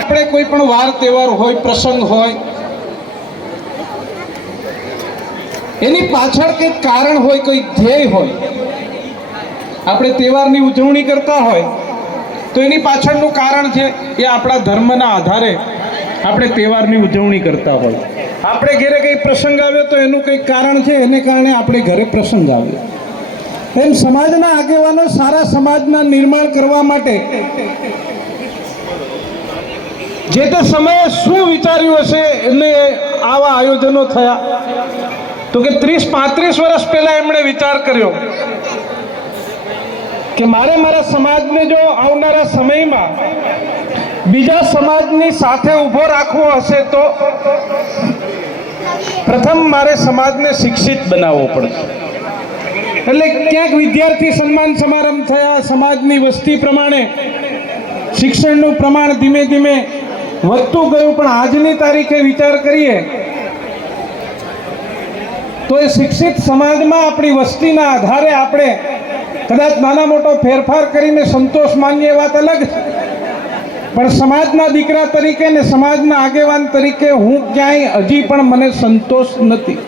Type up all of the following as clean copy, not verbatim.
આપણે કોઈ પણ વાર તહેવાર હોય, પ્રસંગ હોય, એની પાછળ કંઈક કારણ હોય, કોઈ ધ્યેય હોય. આપણે તહેવારની ઉજવણી કરતા હોય તો એની પાછળનું કારણ છે એ આપણા ધર્મના આધારે આપણે તહેવારની ઉજવણી કરતા હોય. આપણે ઘરે કંઈ પ્રસંગ આવ્યો તો એનું કંઈક કારણ છે, એને કારણે આપણે ઘરે પ્રસંગ આવ્યો. એમ સમાજના આગેવાનો સારા સમાજના નિર્માણ કરવા માટે જે તે સમયે શું વિચાર્યું હશે એને આવા આયોજનો થયા. તો કે 30-35 વર્ષ પહેલા એમણે વિચાર કર્યો કે મારે મારા સમાજને જો આવનારા સમયમાં બીજા સમાજની સાથે ઊભો રાખવો હશે તો પ્રથમ મારે સમાજને શિક્ષિત બનાવવો પડશે. એટલે ક્યાંક વિદ્યાર્થી સન્માન સમારંભ થયા, સમાજની વસ્તી પ્રમાણે શિક્ષણનું પ્રમાણ ધીમે ધીમે વધતું ગયું. પણ આજની તારીખે વિચાર કરીએ તો એ શિક્ષિત સમાજમાં આપણી વસ્તીના આધારે આપણે કદાચ નાના મોટો ફેરફાર કરીને સંતોષ માનીએ, વાત અલગ છે. પણ સમાજના દીકરા તરીકે ને સમાજના આગેવાન તરીકે હું ક્યાંય હજી પણ મને સંતોષ નથી.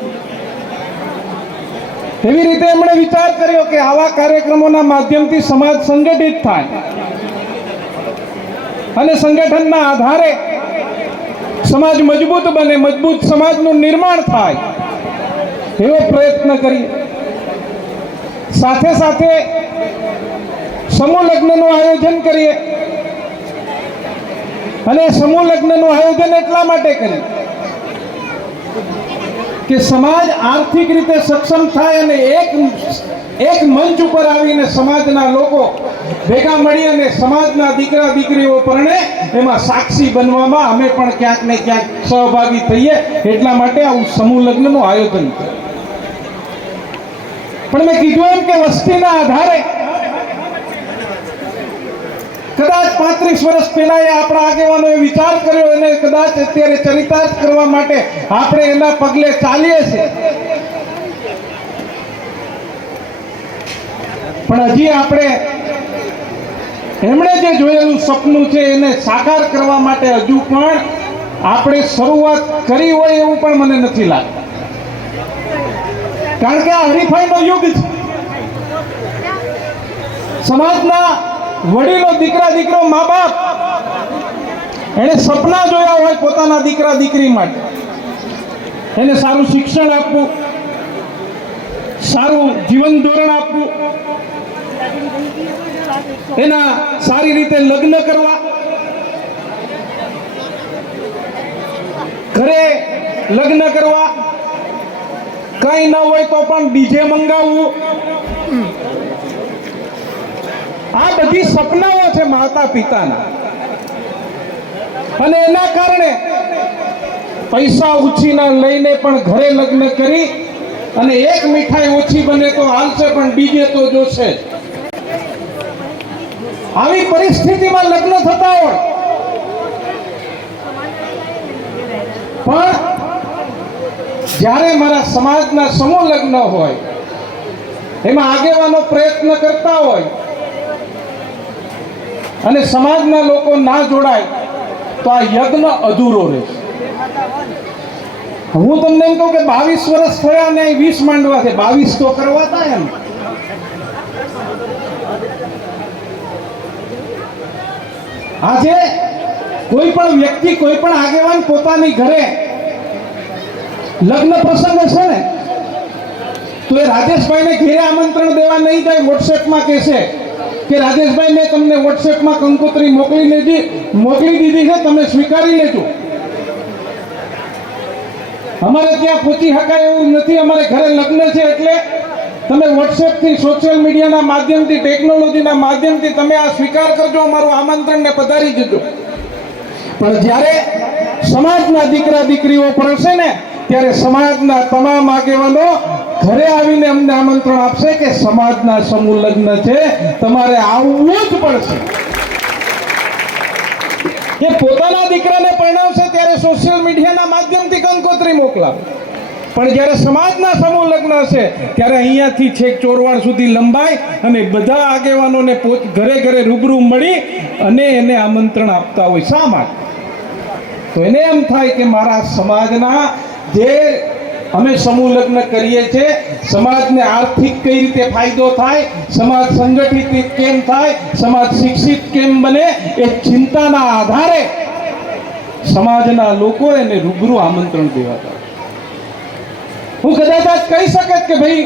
એવી રીતે એમણે વિચાર કર્યો કે આવા કાર્યક્રમોના માધ્યમથી સમાજ સંગઠિત થાય અને સંગઠનના આધારે સમાજ મજબૂત બને, મજબૂત સમાજનું નિર્માણ થાય એવો પ્રયત્ન કરીએ. સાથે સાથે સમૂહ લગ્નનું આયોજન કરીએ. અને સમૂહ લગ્નનું આયોજન એટલા માટે કરીએ કે સમાજ આર્થિક રીતે સક્ષમ થાય અને એક મંચ ઉપર આવીને સમાજના લોકો ભેગા મળી અને સમાજના દીકરા દીકરીઓ પરણે એમાં સાક્ષી બનવામાં અમે પણ ક્યાંક ને ક્યાંક સહભાગી થઈએ. એટલા માટે આવું સમૂહ લગ્નનું આયોજન છે. પણ મેં કીધું એમ કે વસ્તીના આધારે કદાચ 35 વર્ષ પહેલા આપણા આગેવાનોએ વિચાર કર્યો અને કદાચ અત્યારે ચરિતાર્થ કરવા માટે આપણે એના પગલે ચાલીએ છીએ. પણ હજી આપણે એમણે જે જોયેલું સપનું છે એને સાકાર કરવા માટે હજુ પણ આપણે શરૂઆત કરી હોય એવું પણ મને નથી લાગતું. કારણ કે આ હરીફાઈનો યુગ છે. સમાજના વડીલો, દીકરા દીકરો, મા બાપ એને સપના જોયા હોય પોતાના દીકરા દીકરી માટે. એને સારું શિક્ષણ આપવું, સારું જીવન ધોરણ આપવું, એના સારી રીતે લગ્ન કરવા, ઘરે લગ્ન કરવા, કઈ ન હોય તો પણ ડીજે મંગાવવું. આ બધી સપનાઓ છે માતા પિતાના. અને એના કારણે પૈસા ઉછીના લઈને પણ ઘરે લગ્ન કરી અને એક મીઠાઈ ઓછી બને તો હાલશે પણ ડીજે તો જોશે. આવી પરિસ્થિતિમાં લગ્ન થતા હોય પણ જ્યારે મારા સમાજના સમૂહ લગ્ન હોય એમાં આગેવાનો પ્રયત્ન કરતા હોય અને સમાજના લોકો ના જોડાય તો આ યજ્ઞ અધૂરો રહેશે. હું તમને એમ કહું કે 22 વર્ષ થયા ને 20 માંડવા છે, 22 તો કરવા થાય એમ. આજે કોઈ પણ વ્યક્તિ, કોઈ પણ આગેવાન પોતાની ઘરે લગ્ન પ્રસંગ હશે ને તો એ રાજેશભાઈને ઘેરે આમંત્રણ દેવા નહીં જાય. વોટ્સએપમાં કહેશે કે રાજેશભાઈ મેં તમને વોટ્સએપમાં કંકોત્રી મોકલી દીધી છે, તમે સ્વીકારી લેજો. અમારે ત્યાં પહોંચી શકાય એવું નથી, અમારે ઘરે લગ્ન છે એટલે તમે વોટ્સએપથી, સોશિયલ મીડિયાના માધ્યમથી, ટેકનોલોજીના માધ્યમથી તમે આ સ્વીકાર કરજો, અમારું આમંત્રણને પધારી જજો. પણ જ્યારે સમાજના દીકરા દીકરીઓ પડશે ને ત્યારે સમાજના તમામ આગેવાનો ઘરે આવીને અમને આમંત્રણ આપશે કે સમાજના સમૂહ લગ્ન છે, તમારે આવવું જ પડશે. એ પોતાના દીકરાને પરણાવશે ત્યારે સોશિયલ મીડિયાના માધ્યમથી કંકોત્રી મોકલાવે. પણ જ્યારે સમાજના સમૂહ લગ્ન હશે ત્યારે અહીંયાથી છેક ચોરવાડ સુધી લંબાય અને બધા આગેવાનોને ઘરે ઘરે રૂબરૂ મળી અને એને આમંત્રણ આપતા હોય. શા માટે? તો એને એમ થાય કે મારા સમાજના જે અમે સમૂહ લગ્ન કરીએ છીએ, સમાજને આર્થિક કઈ રીતે ફાયદો થાય, સમાજ સંગઠિત કેમ થાય, સમાજ શિક્ષિત કેમ બને, એ ચિંતાના આધારે સમાજના લોકો એને રૂબરૂ આમંત્રણ દેવાતા. હું કદાચ આજ કહી શકત કે ભાઈ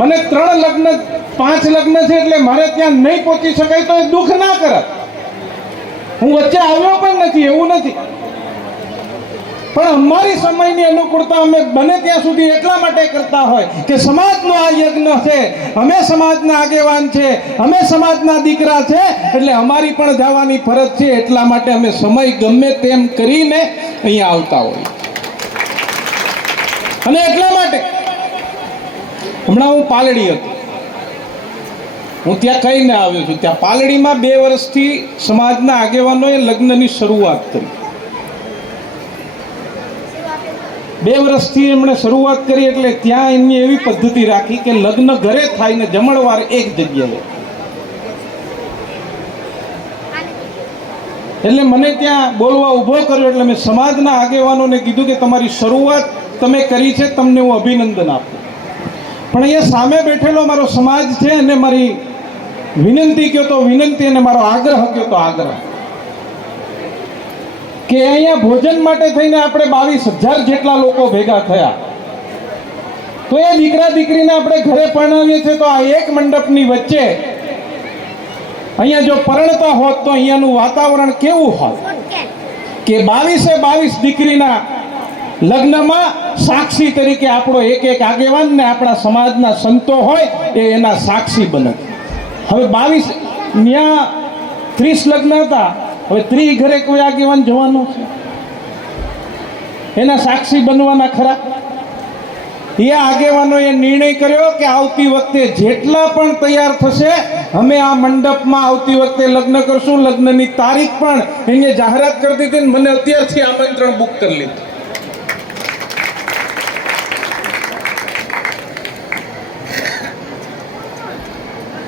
મને 3 લગ્ન 5 લગ્ન છે એટલે મારે ત્યાં નહીં પહોંચી શકાય, તો એ દુઃખ ના કરત. હું વચ્ચે આવ્યો પણ નથી, એવું નથી. પણ અમારી સમયની અનુકૂળતા અમે બને ત્યાં સુધી એટલા માટે કરતા હોય કે સમાજનો આ યજ્ઞ છે, અમે સમાજના આગેવાન છે, અમે સમાજના દીકરા છે, એટલે અમારી પણ જવાની ફરજ છે. એટલા માટે અમે સમય ગમે તેમ કરીને અહીંયા આવતા હોય. અને એટલા માટે હમણાં હું પાલડી હતો, હું ત્યાં કહીને આવ્યો છું. ત્યાં પાલડીમાં 2 વર્ષથી સમાજના આગેવાનોએ લગ્નની શરૂઆત કરી. 2 વર્ષથી એમણે શરૂઆત કરી એટલે ત્યાં એમની એવી પદ્ધતિ રાખી કે લગ્ન ઘરે થાય ને જમણવાર એક જગ્યાએ. એટલે મને ત્યાં બોલવા ઊભો કર્યો એટલે મેં સમાજના આગેવાનોને કીધું કે તમારી શરૂઆત તમે કરી છે, તમને હું અભિનંદન આપું. પણ અહીંયા સામે બેઠેલો મારો સમાજ છે અને મારી વિનંતી કહો તો વિનંતી અને મારો આગ્રહ કહો તો આગ્રહ કે અહીંયા ભોજન માટે થઈને આપણે 22,000 જેટલા લોકો ભેગા થયા. તો એ દીકરા દીકરીને આપણે ઘરે પરણાવીએ છીએ, તો આ એક મંડપની વચ્ચે અહીંયા જો પરણતા હોત તો અહીંયાનું વાતાવરણ કેવું હોત કે 22 દીકરીના લગ્નમાં સાક્ષી તરીકે આપણો એક આગેવાન ને આપણા સમાજના સંતો હોય એ એના સાક્ષી બને. હવે 22 ન્યા 30 લગ્ન હતા, હવે 30 ઘરે કોઈ આગેવાન જવાનો છે, એના સાક્ષી બનવાના ખરા. એ આગેવાનોએ નિર્ણય કર્યો કે આવતી વખતે જેટલા પણ તૈયાર થશે અમે આ મંડપમાં આવતી વખતે લગ્ન કરશું. લગ્નની તારીખ પણ એને જાહેરાત કરી દીધી ને મને અત્યારથી આમંત્રણ બુક કરી લીધું.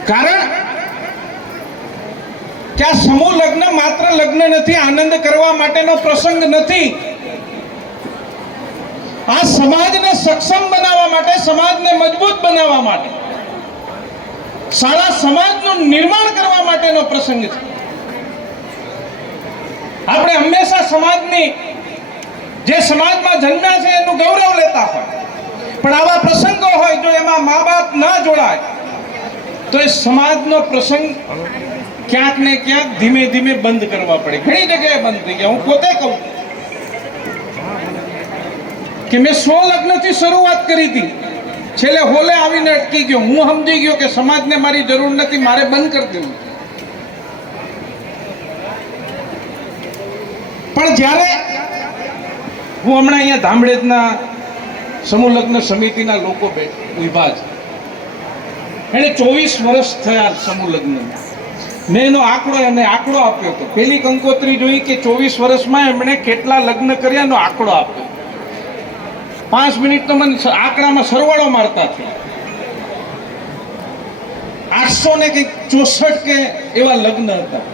કારણ કે આ સમૂહ લગ્ન માત્ર લગ્ન નથી, આનંદ કરવા માટેનો પ્રસંગ નથી. આ સમાજને સક્ષમ બનાવવા માટે, સમાજને મજબૂત બનાવવા માટે, સારા સમાજનું નિર્માણ કરવા માટેનો પ્રસંગ છે. આપણે હંમેશા સમાજની જે સમાજમાં જન્મ્યા છે એનું ગૌરવ લેતા હોય, પણ આવા પ્રસંગો હોય જો એમાં મા બાપ ના જોડાય તો એ સમાજનો પ્રસંગ ક્યાંક ને ક્યાંક ધીમે ધીમે બંધ કરવા પડે. ઘણી જગ્યાએ બંધ થઈ ગયા. હું પોતે કહું કે મેં 100 લગ્નથી શરૂઆત કરી હતી, છેલ્લે હોલે આવીને અટકી ગયો. હું સમજી ગયો કે સમાજને મારી જરૂર નથી, મારે બંધ કરી દેવું. પણ જ્યારે હું હમણાં અહીંયા ધામડેજના સમૂહ લગ્ન સમિતિના લોકો ઉભા છે, એને 24 વર્ષ થયા સમૂહ લગ્ન. મેં એનો આંકડો આપ્યો હતો. પેલી કંકોત્રી જોઈ કે 24 વર્ષમાં એમણે કેટલા લગ્ન કર્યા એનો આંકડો આપ્યો. 5 મિનિટ તો મને આંકડામાં સરવાળો મારતા થયા. 864 કે એવા લગ્ન હતા.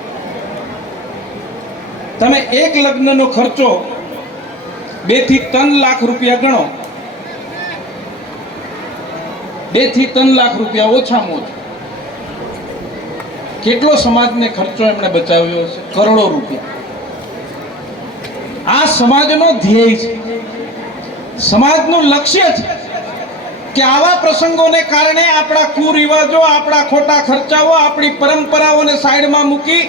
તમે એક લગ્નનો ખર્ચો 2 થી 3 લાખ રૂપિયા ગણો. 2 થી 3 લાખ રૂપિયા ઓછામાં ઓછા. કેટલો સમાજને ખર્ચો એમણે બચાવ્યો છે? કરોડો રૂપિયા. આ સમાજનો ધ્યેય છે, સમાજનું લક્ષ્ય છે કે આવા પ્રસંગોને કારણે આપણા કુરિવાજો, આપણા ખોટા ખર્ચાઓ, આપણી પરંપરાઓને સાઈડમાં મૂકી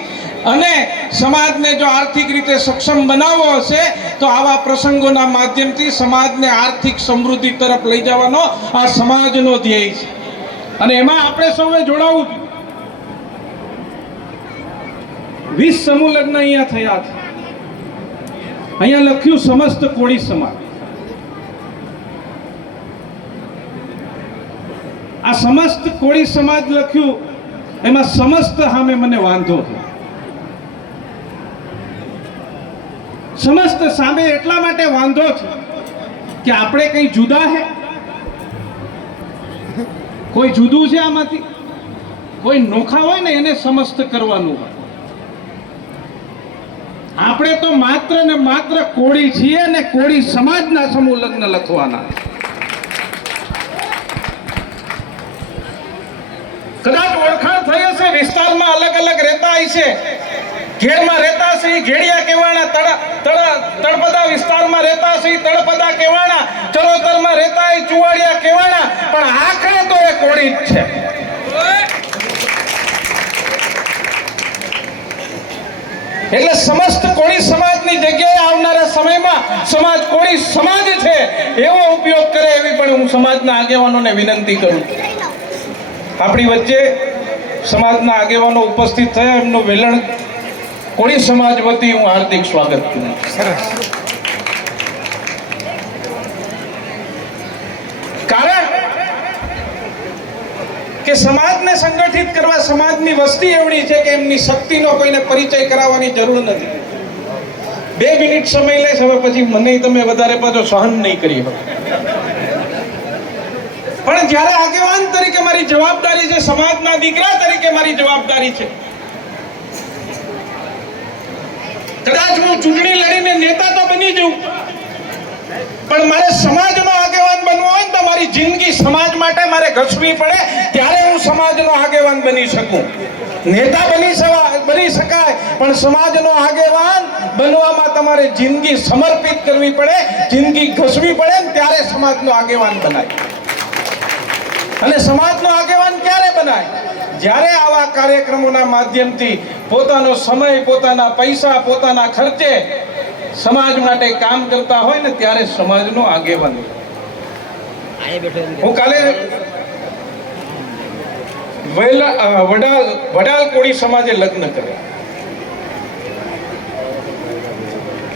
અને સમાજને જો આર્થિક રીતે સક્ષમ બનાવવો હશે તો આવા પ્રસંગોના માધ્યમથી સમાજને આર્થિક સમૃદ્ધિ તરફ લઈ જવાનો આ સમાજનો ધ્યેય છે. અને એમાં આપણે સૌએ જોડાવું જોઈએ. 20 સમૂહ લગ્ન અહીંયા થયા છે. અહીંયા લખ્યું સમસ્ત કોળી સમાજ. આ સમસ્ત કોળી સમાજ લખ્યું, એમાં સમસ્ત સામે મને વાંધો છે. સમસ્ત સામે એટલા માટે વાંધો છે કે આપણે કઈ જુદા હે? કોઈ જુદું છે આમાંથી? કોઈ નોખા હોય ને એને સમસ્ત કરવાનું હોય. આપણે તો માત્ર ને માત્ર કોળી છીએ ને કોળી સમાજના સમૂહ લગ્ન લખવાના. કદાચ ઓળખાણ થઈ હશે, વિસ્તારમાં અલગ અલગ રહેતા હશે. ઘેરમાં રહેતા હશે એ ઘેડિયા કહેવાના, તળપદા વિસ્તારમાં રહેતા હશે એ તળપદા કહેવાના, ચરોતરમાં રહેતા એ ચુવાડિયા કહેવાના, પણ આખરે તો એ કોળી જ છે. એટલે સમસ્ત કોળી સમાજની જગ્યાએ આવનારા સમયમાં સમાજ કોળી સમાજ છે એવો ઉપયોગ કરે એવી પણ હું સમાજના આગેવાનોને વિનંતી કરું. આપણી વચ્ચે સમાજના આગેવાનો ઉપસ્થિત થયા, એમનું વેલણ કોળી સમાજ વતી હું હાર્દિક સ્વાગત કરું. કારણ કે સમાજને સંગઠિત કરવા સમાજની વસ્તી એવડી છે કે એમની શક્તિનો કોઈને પરિચય કરાવવાની જરૂર નથી. 2 મિનિટ સમય લઈશ, હવે પછી મને તમે વધારે પાછો સહન નહીં કરી શકો. પણ જ્યારે આગેવાન તરીકે મારી જવાબદારી છે, સમાજના દીકરા તરીકે મારી જવાબદારી છે. કદાચ હું ચૂંટણી લડીને નેતા તો બની જઉં, પણ મારે સમાજનો આગેવાન બનવો હોય તો મારી જિંદગી સમાજ માટે મારે ઘસવી પડે, ત્યારે હું સમાજનો આગેવાન બની શકું. નેતા બની શકાય, પણ સમાજનો આગેવાન બનવામાં તમારે જિંદગી સમર્પિત કરવી પડે, જિંદગી ઘસવી પડે ને ત્યારે સમાજનો આગેવાન બનાય. અને સમાજનો આગેવાન ક્યારે બનાય? જ્યારે આવા કાર્યક્રમોના માધ્યમથી પોતાનો સમય, પોતાના પૈસા, પોતાના ખર્ચે સમાજ માટે કામ કરતા હોય ને ત્યારે સમાજનો આગેવાન. હું કાલે વડાલ કોળી સમાજે લગ્ન કર્યા.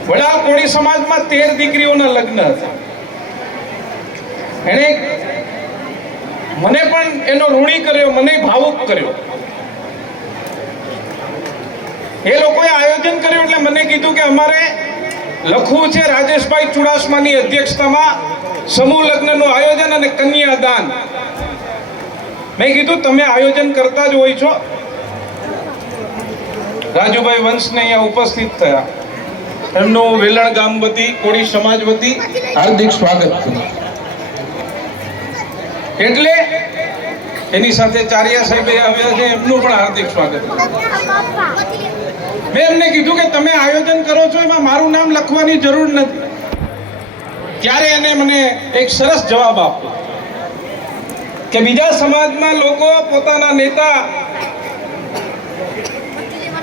વડાલ કોળી સમાજમાં 13 દીકરીઓના લગ્ન હતા. એને મને પણ એનો ઋણી કર્યો, મને ભાવુક કર્યો. એ લોકોએ આયોજન કર્યું એટલે મને કીધું કે અમારે લખવું છે રાજેશભાઈ ચુડાસમાની અધ્યક્ષતામાં સમૂહ લગ્નનું આયોજન અને કન્યાદાન. મેં કીધું તમે આયોજન કરતા જ હોય છો. રાજુભાઈ વંશને અહીંયા ઉપસ્થિત થયા, એમનું વેલણ ગામ વતી, કોળી સમાજ વતી હાર્દિક સ્વાગત કરું. એટલે એની સાથે ચારિયા સાહેબ આવ્યા છે, એમનું પણ હાર્દિક સ્વાગત. મેં એમને કીધું કે તમે આયોજન કરો છો એમાં મારું નામ લખવાની જરૂર નથી. ત્યારે એને મને એક સરસ જવાબ આપ્યો કે બીજા સમાજના લોકો પોતાના નેતા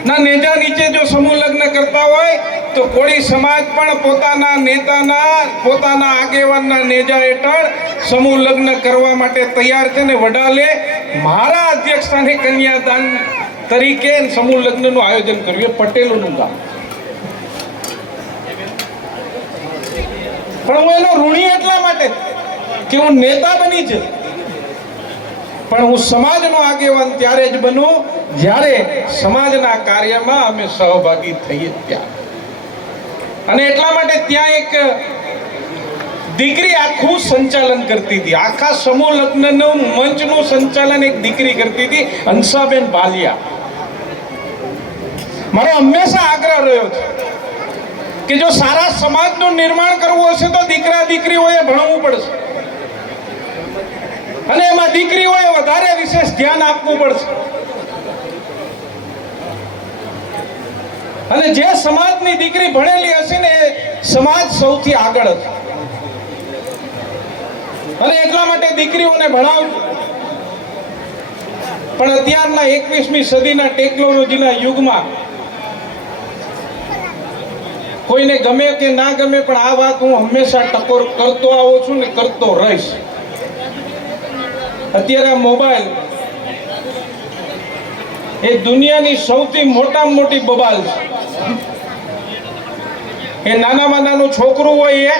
ના નેજા નીચે જો સમૂહ લગ્ન કરતા હોય તો કોળી સમાજ પણ પોતાના નેતાના, પોતાના આગેવાનના નેજા હેઠળ સમૂહ લગ્ન કરવા માટે તૈયાર છે. ને વડાલે મારા અધ્યક્ષસ્થાને કન્યાદાન તરીકે સમૂહ લગ્નનું આયોજન કર્યું. એ પટેલોનું ગામ. પણ હું એનો ઋણી એટલા માટે કે હું નેતા બની છે, પણ હું સમાજનો આગેવાન ત્યારે જ બનું જ્યારે સમાજના કાર્યમાં અમે સહભાગી થઈએ ત્યારે. અને એટલા માટે ત્યાં એક દીકરી આખું સંચાલન કરતી હતી. આખા સમૂહ લગ્નનું મંચનું સંચાલન એક દીકરી કરતી હતી, હંસાબેન ભાલિયા. મારો હંમેશા આગ્રહ રહ્યો છે કે જો સારા સમાજનું નિર્માણ કરવું હશે તો દીકરા દીકરીઓએ ભણવું પડશે, અને એમાં દીકરીઓએ વધારે વિશેષ ધ્યાન આપવું પડશે. અને જે સમાજની દીકરી ભણેલી હશે ને એ સમાજ સૌથી આગળ હશે. અને એટલા માટે દીકરીઓને ભણાવવું. પણ અત્યારના 21મી સદીના ટેકનોલોજીના યુગમાં કોઈને ગમે કે ના ગમે, પણ આ વાત હું હંમેશા ટકોર કરતો આવું છું ને કરતો રહીશ. અત્યારે આ મોબાઈલ એ દુનિયાની સૌથી મોટામાં મોટી બબાલ છે. એ નાનામાં નાનું છોકરું હોય, એ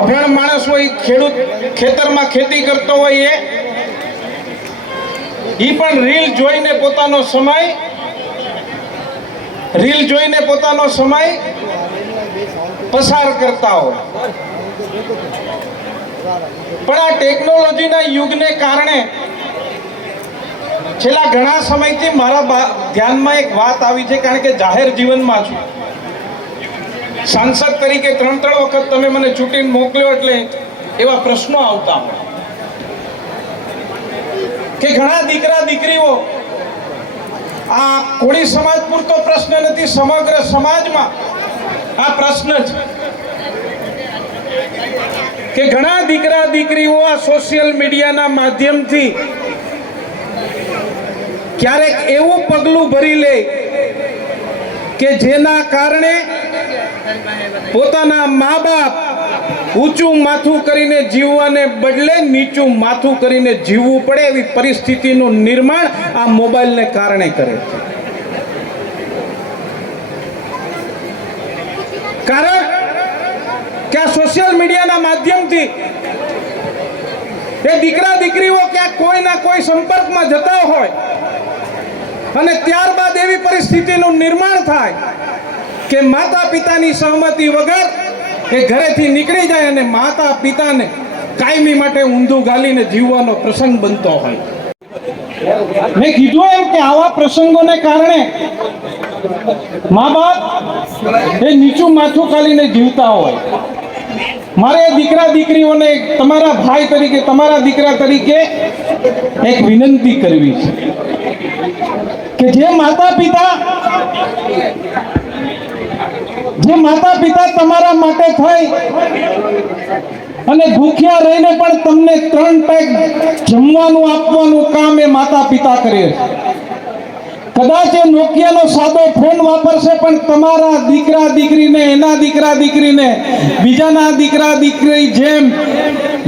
અભણ માણસ હોય, ખેડૂત ખેતરમાં ખેતી કરતો હોય, એ પણ રીલ જોઈને પોતાનો સમય પસાર કરતા હોય. પણ આ ટેકનોલોજીના યુગને કારણે છેલ્લા ઘણા સમયથી મારા ધ્યાનમાં એક વાત આવી છે, કારણ કે જાહેર જીવનમાં છું. સાંસદ તરીકે 3 વખત તમે મને ચૂંટીને મોકલ્યો, એટલે એવા પ્રશ્નો આવતા હોય કે ઘણા દીકરા દીકરીઓ, આ કોળી સમાજ પૂરતો પ્રશ્ન નથી, સમગ્ર સમાજમાં આ પ્રશ્ન છે કે ઘણા દીકરા દીકરીઓ આ સોશિયલ મીડિયાના માધ્યમથી ક્યારેક એવું પગલું ભરી લે કે જેના કારણે પોતાના મા બાપ ઊંચું માથું કરીને જીવવાને બદલે નીચું માથું કરીને જીવવું પડે એવી પરિસ્થિતિનું નિર્માણ આ મોબાઈલને કારણે કરે છે. કારણ કે આ સોશિયલ મીડિયાના માધ્યમથી એ દીકરા દીકરીઓ ક્યાંક કોઈના કોઈ સંપર્કમાં જતા હોય અને ત્યારબાદ એવી પરિસ્થિતિનું નિર્માણ થાય કે માતા પિતાની સહમતિ વગર એ ઘરેથી નીકળી જાય અને માતા પિતાને કાયમી માટે ઊંધું ગાલીને જીવવાનો પ્રસંગ બનતો હોય. મેં કીધું એમ કે આવા પ્રસંગોને કારણે મા બાપ એ નીચું માથું ગાલીને જીવતા હોય. મારે દીકરા દીકરીઓને તમારા ભાઈ તરીકે, તમારા દીકરા તરીકે એક વિનંતી કરવી છે કે જે માતા પિતા તમારા માટે થઈ અને ભૂખ્યા રહીને પણ તમને 3 પેક જમવાનું આપવાનું કામ એ માતા પિતા કરે છે. કદાચ એ નોકિયાનો સાદો ફોન વાપરશે, પણ તમારા દીકરા દીકરીને, એના દીકરા દીકરીને બીજાના દીકરા દીકરી જેમ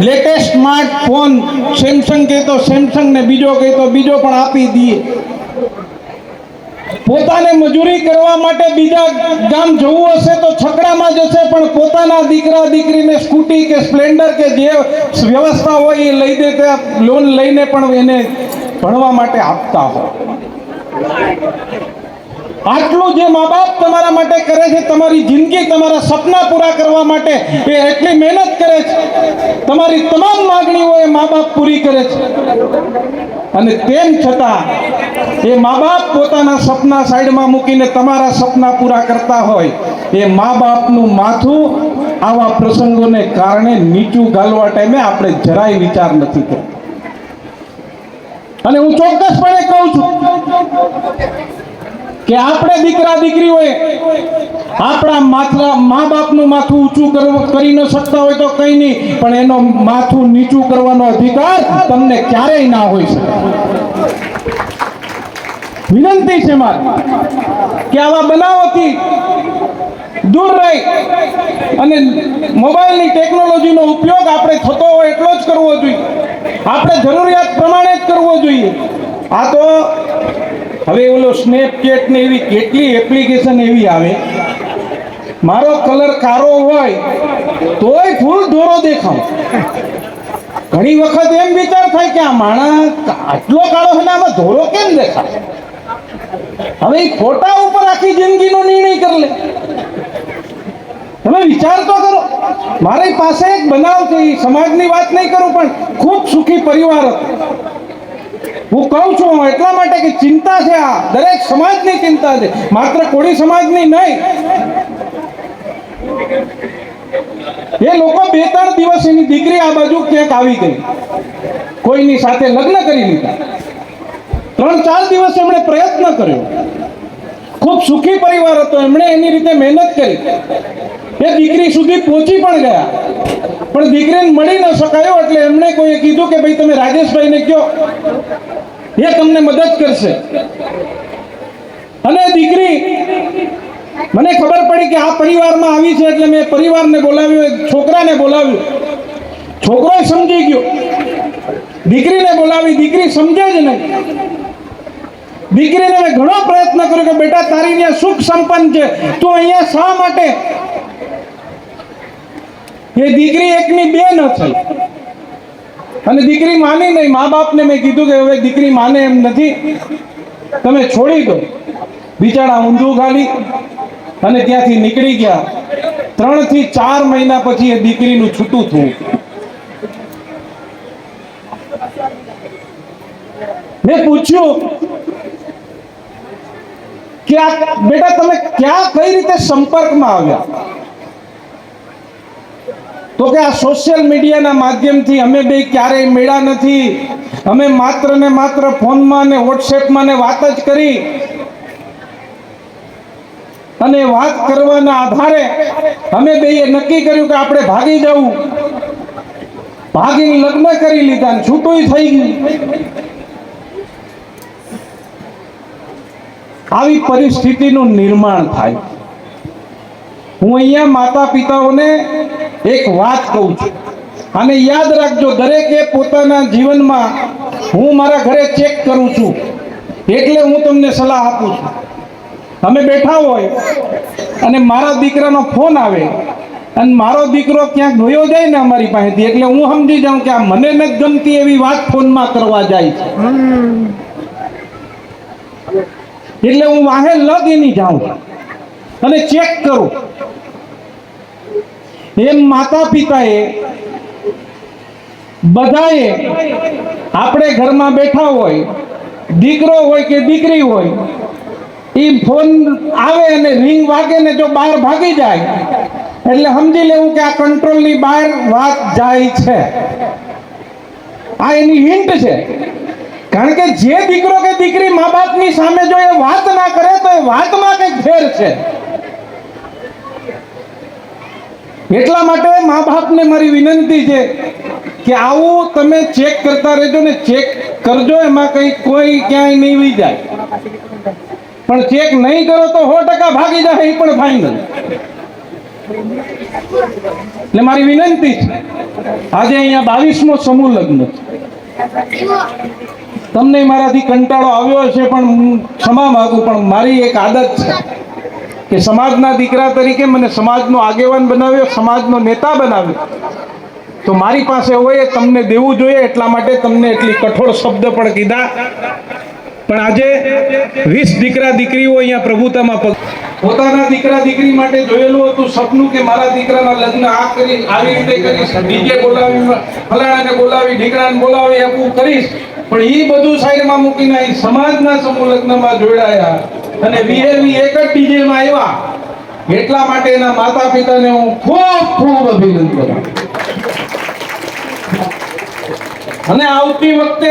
લેટેસ્ટ સ્માર્ટફોન, સેમસંગ કહે તો સેમસંગ ને બીજો કહે તો બીજો પણ આપી દઈએ. પોતાને મજૂરી કરવા માટે બીજા ગામ જવું હશે તો છકડામાં જશે, પણ પોતાના દીકરા દીકરીને સ્કૂટી કે સ્પ્લેન્ડર કે જે વ્યવસ્થા હોય એ લઈ દે, લોન લઈને પણ એને ભણવા માટે આપતા હોય. આટલું જે મા બાપ તમારા માટે કરે છે, તમારી જિંદગી, તમારા સપના પૂરા કરવા માટે એ એટલી મહેનત કરે છે, તમારી તમામ માંગણીઓ એ મા બાપ પૂરી કરે છે, અને તેમ છતાં એ મા બાપ પોતાના સપના સાઈડમાં મૂકીને તમારા સપના પૂરા કરતા હોય, એ મા બાપનું માથું આવા પ્રસંગોને કારણે નીચું ગાલવા ટાઈમે આપણે જરાય વિચાર નથી કરતા. અને હું ચોક્કસપણે કહું છું કે આપણે દીકરા દીકરીઓએ આપણા મા બાપનું માથું ઊંચું કરી ન શકતા હોય તો કંઈ નહીં, પણ એનો માથું નીચું કરવાનો અધિકાર તમને ક્યારેય ના હોય શકે. વિનંતી છે મારી કે આવા બનાવોથી દૂર રહી અને મોબાઈલની ટેકનોલોજીનો ઉપયોગ આપણે થતો હોય એટલો જ કરવો જોઈએ, આપણે જરૂરિયાત પ્રમાણે જ કરવો જોઈએ. આ તો હવે ઓલો સ્નેપચેટ ને એવી કેટલી એપ્લિકેશન એવી આવે, મારો કલર કાળો હોય તોય ફૂલ ધોળો દેખાવ. ઘણી વખત એમ વિચાર થાય કે આ માણસ આટલો કાળો છે ને આમાં ધોળો કેમ દેખાય? હવે એ ફોટા ઉપર આખી જિંદગીનો નિર્ણય કરી લે. તમે વિચાર તો કરો. મારી પાસે એક બનાવ છે, સમાજની વાત નહીં કરું, પણ ખૂબ સુખી પરિવાર હતો. હું કહું છું એટલા માટે કે ચિંતા છે, આ દરેક સમાજની ચિંતા છે, માત્ર કોળી સમાજની નહીં. એ લોકો 2-3 દિવસ એની દીકરી આ બાજુ ક્યાંક આવી ગઈ, કોઈની સાથે લગ્ન કરી લીધા. 3-4 દિવસ એમણે પ્રયત્ન કર્યો. ખૂબ સુખી પરિવાર હતો, એમણે એની રીતે મહેનત કરી, એ દીકરી સુધી પહોંચી પણ ગયા, પણ દીકરીને મળી ન શકાયો. એટલે એમણે કોઈએ કીધું કે ભાઈ તમે રાજેશભાઈને કહો, એ તમને મદદ કરશે. અને દીકરી, મને ખબર પડી કે આ પરિવારમાં આવી છે, એટલે મેં પરિવારને બોલાવ્યો, છોકરાને બોલાવ્યો. છોકરો સમજી ગયો. દીકરીને બોલાવી, દીકરી સમજે જ નહીં. દીકરીને મેં ઘણો પ્રયત્ન કર્યો કે બેટા તારી ત્યાં સુખ સંપન્ન છે, તું અહીંયા શા માટે? એ દીકરી એકની બે ન થઈ અને દીકરી માની નહીં. મા બાપને મેં કીધું કે હવે દીકરી માને એમ નથી, તમે છોડી દો. બિચારા ઊંધું ગાલી અને ત્યાંથી નીકળી ગયા. 3 થી 4 મહિના પછી એ દીકરીનું છૂટું થયું. મેં પૂછ્યું કે આ બેટા તમે ક્યાં કઈ રીતે સંપર્કમાં આવ્યા? તો કે આ સોશિયલ મીડિયાના માધ્યમથી. અમે બે ક્યારેય મળ્યા નથી, અમે માત્ર ને માત્ર ફોનમાં ને વોટ્સએપમાં ને વાત જ કરી, અને વાત કરવાના આધારે અમે બેએ નક્કી કર્યું કે આપણે ભાગી જવું. ભાગીને લગ્ન કરી લીધા ને છૂટું થઈ ગયું. આવી પરિસ્થિતિનું નિર્માણ થાય. હું અહીંયા માતા પિતાઓને એક વાત કહું છું, અને યાદ રાખજો, દરેકે પોતાના જીવનમાં, હું મારા ઘરે ચેક કરું છું એટલે હું તમને સલાહ આપું છું. અમે બેઠા હોય અને મારા દીકરાનો ફોન આવે અને મારો દીકરો ક્યાંક ગયો જાય ને અમારી પાસેથી, એટલે હું સમજી જાઉં કે આ મને નથી ગમતી એવી વાત ફોનમાં કરવા જાય છે. એટલે હું વાહે લગીની જાઉં અને ચેક કરું. એમ માતા પિતાએ બધાએ આપણે ઘરમાં બેઠા હોય, દીકરો હોય કે દીકરી હોય, એ ફોન આવે અને રિંગ વાગે ને જો બહાર ભાગી જાય એટલે સમજી લેવું કે આ કંટ્રોલની બહાર વાત જાય છે. આ એની હિન્ટ છે. કારણ કે જે દીકરો કે દીકરી મા બાપની સામે જો એ વાત ના કરે તો એ વાતમાં કંઈક ફેર છે. એટલા માટે મા બાપને મારી વિનંતી છે કે આવું તમે ચેક કરતા રહેજો ને ચેક કરજો. એમાં કઈ કોઈ ક્યાંય નહીં વહી જાય, પણ ચેક નહીં કરો તો 100% ભાગી જાય, એ પણ ફાઇનલ. એટલે મારી વિનંતી છે, આજે અહીંયા 22મો સમૂહ લગ્ન છે. તમને મારાથી કંટાળો આવ્યો હશે પણ હું ક્ષમા માંગુ, પણ મારી એક આદત છે કે સમાજના દીકરા તરીકે મને સમાજનો આગેવાન બનાવ્યો, સમાજનો નેતા બનાવ્યો, તો મારી પાસે હોય એ તમને દેવું જોઈએ. એટલા માટે તમને એટલી કઠોર શબ્દ પણ કીધા. પણ આજે 20 દીકરા દીકરીઓ અહીંયા પ્રભુતામાં પોતાના દીકરા દીકરી માટે જોયેલું હતું સપનું કે મારા દીકરાના લગ્ન આ કરી, આવી રીતે કરીશ, ડીજે બોલાવી, ફલાણાને બોલાવી, ઢીકણાને બોલાવી, એવું કરીશ. પણ એ બધું સાઈડમાં મૂકીને અહીં સમાજના સમૂહ લગ્નમાં જોડાયા અને વીએવી એક જ ડીજેમાં આવ્યા. એટલા માટે એના માતા પિતાને હું ખૂબ ખૂબ અભિનંદન કરું. અને આવતી વખતે